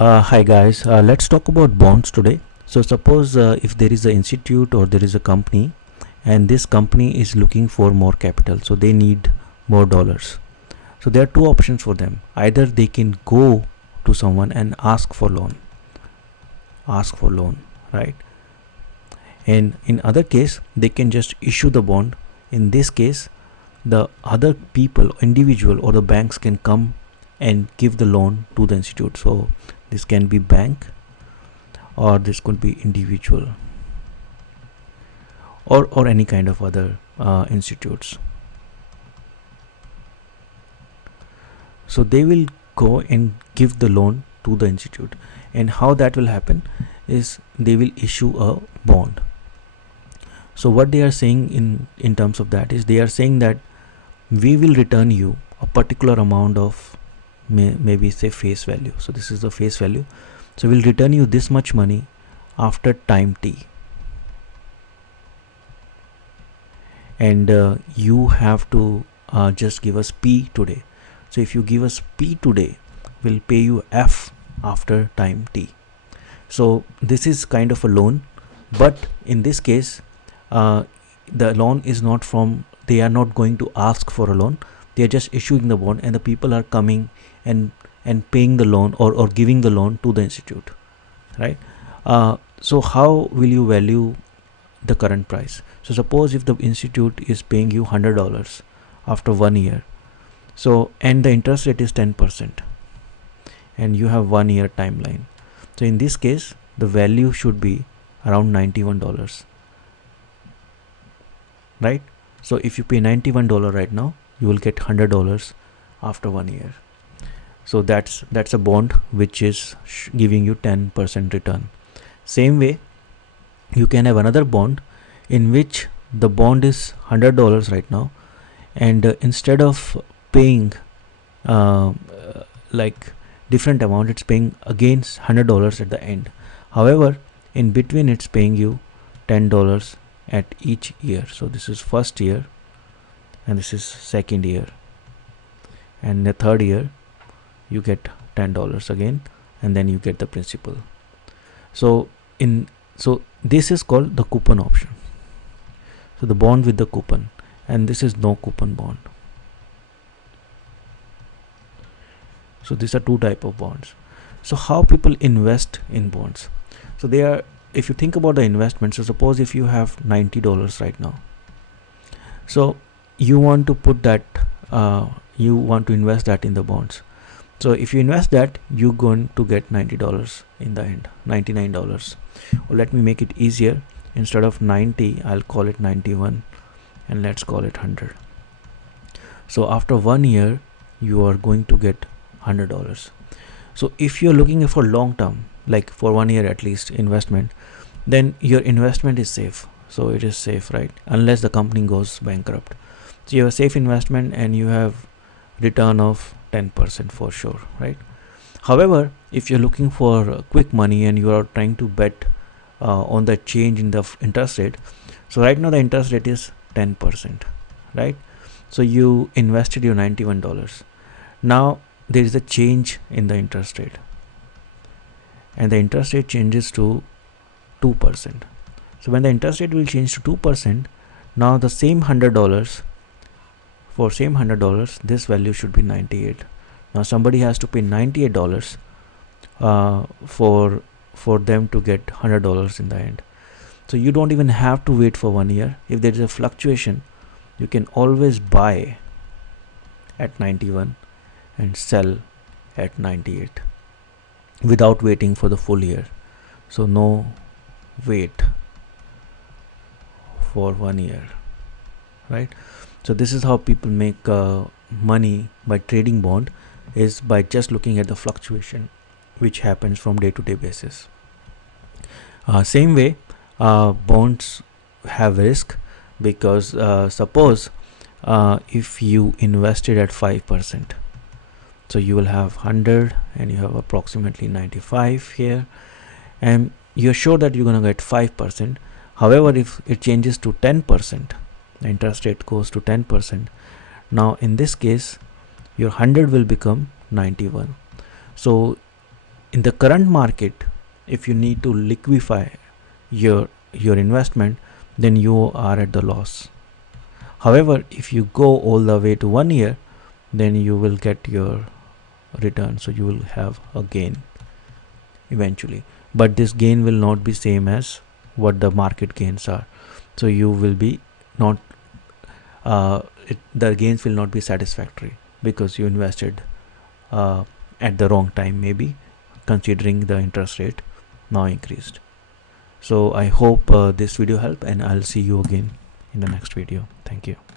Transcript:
Hi guys, let's talk about bonds today. So suppose if there is an institute or there is a company and this company is looking for more capital, so they need more dollars. So there are two options for them. Either they can go to someone and ask for loan, right? And in other case, they can just issue the bond. In this case, the other people, individual or the banks can come and give the loan to the institute. So this can be bank or this could be individual or any kind of other institutes. So they will go and give the loan to the institute, and how that will happen is they will issue a bond. So what they are saying in terms of that is they are saying that we will return you a particular amount of maybe say face value. So this is the face value. So we'll return you this much money after time t, and you have to just give us p today. So if you give us p today, we'll pay you f after time t. So this is kind of a loan, but in this case the loan is not from, they are not going to ask for a loan, they are just issuing the bond and the people are coming and paying the loan or giving the loan to the institute, right? So how will you value the current price? So suppose if the institute is paying you $100 after 1 year, so and the interest rate is 10% and you have 1 year timeline, so in this case the value should be around $91, right? So if you pay $91 right now, you will get $100 after 1 year. So that's a bond which is giving you 10% return. Same way, you can have another bond in which the bond is $100 right now, and instead of paying like different amount, it's paying again $100 at the end. However, in between it's paying you $10 at each year. So this is first year and this is second year, and the third year you get $10 again, and then you get the principal. So this is called the coupon option. So the bond with the coupon, and this is no coupon bond. So these are two type of bonds. So how people invest in bonds? So they are, if you think about the investment, so suppose if you have $90 right now, so you want to put that you want to invest that in the bonds. So if you invest that, you're going to get $90 in the end, $99. Or let me make it easier, instead of 90 I'll call it 91, and let's call it 100. So after 1 year you are going to get $100. So if you're looking for long term, like for 1 year at least investment, then your investment is safe. So it is safe, right? Unless the company goes bankrupt. So you have a safe investment and you have return of 10% for sure, right? However, if you're looking for quick money and you are trying to bet on the change in the interest rate, so right now the interest rate is 10%, right? So you invested your $91. Now there is a change in the interest rate, and the interest rate changes to 2%. So when the interest rate will change to 2%, now the same $100, for same $100, this value should be 98. Now somebody has to pay $98 for them to get $100 in the end. So you don't even have to wait for 1 year. If there is a fluctuation, you can always buy at 91 and sell at 98 without waiting for the full year. So no wait for 1 year, right? So this is how people make money by trading bond, is by just looking at the fluctuation which happens from day-to-day basis. Same way, bonds have risk, because suppose if you invested at 5%, so you will have 100 and you have approximately 95 here, and you're sure that you're going to get 5%. However, if it changes to 10%, the interest rate goes to 10%, now in this case your 100 will become 91. So In the current market, if you need to liquefy your investment, then you are at the loss. However, if you go all the way to 1 year, then you will get your return, so you will have a gain eventually, but this gain will not be same as what the market gains are. So you will be not the gains will not be satisfactory because you invested at the wrong time, maybe considering the interest rate now increased. So I hope this video helped, and I'll see you again in the next video. Thank you.